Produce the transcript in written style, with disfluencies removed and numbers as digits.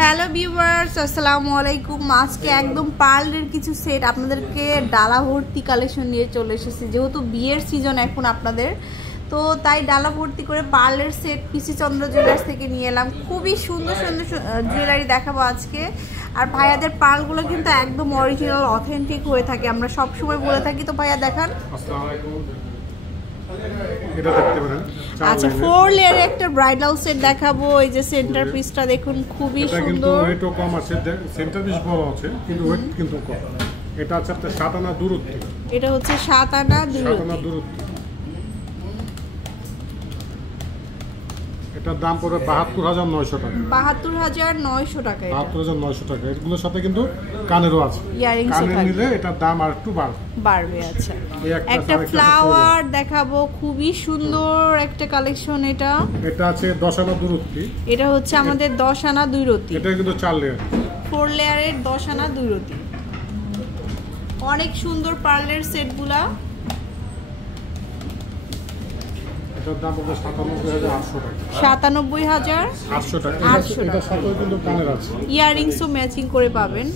Hello viewers, আসসালামু আলাইকুম। আজকে একদম পার্লের কিছু সেট আপনাদেরকে ডালা ভর্তি কালেকশন নিয়ে চলে এসেছি। যেহেতু বিয়ের সিজন এখন আপনাদের, তো তাই ডালা ভর্তি করে পার্লের সেট পিসি চন্দ্র জুয়েলার্স থেকে নিয়ে এলাম। খুবই সুন্দর সুন্দর জুয়েলারি দেখাবো আজকে। আর ভাইয়াদের পার্লগুলো কিন্তু একদম অরিজিনাল অথেন্টিক হয়ে থাকে, আমরা সবসময় বলে থাকি। তো ভাইয়া দেখান। আচ্ছা, 4 লেয়ারের একটা ব্রাইডাল সেট দেখাবো। এই যে সেন্টার পিসটা দেখুন, খুবই সুন্দর। ওয়েটও কম আছে, সেন্টার পিস বড় আছে কিন্তু ওয়েট কিন্তু কম। এটা আছে আপনার 7 আনা দূরত্ব। এটা হচ্ছে 7 আনা দূরত্ব। এটার দাম পড়বে ৭২,৯০০ টাকা। ৭২,৯০০ টাকা। ৭২,৯০০ টাকা। এগুলোর সাথে কিন্তু কানেরও আছে। কানের নিলে এটার দাম আর একটু বাড়বে। আচ্ছা, একটা ফ্লাওয়ার দেখাবো, খুবই সুন্দর একটা কালেকশন। এটা আছে 10 আনা দূরত্ব। এটা হচ্ছে আমাদের 10 আনা দূরত্ব। এটা কিন্তু 4 লেয়ার, 4 লেয়ারের 10 আনা দূরত্ব। অনেক সুন্দর পার্লের সেটগুলা। এটার দাম হবে ৯৭,৮০০ টাকা। ৯৭,৮০০ টাকা। এটার সাথে কিন্তু কানের আছে। ইয়াররিংসও ম্যাচিং করে পাবেন।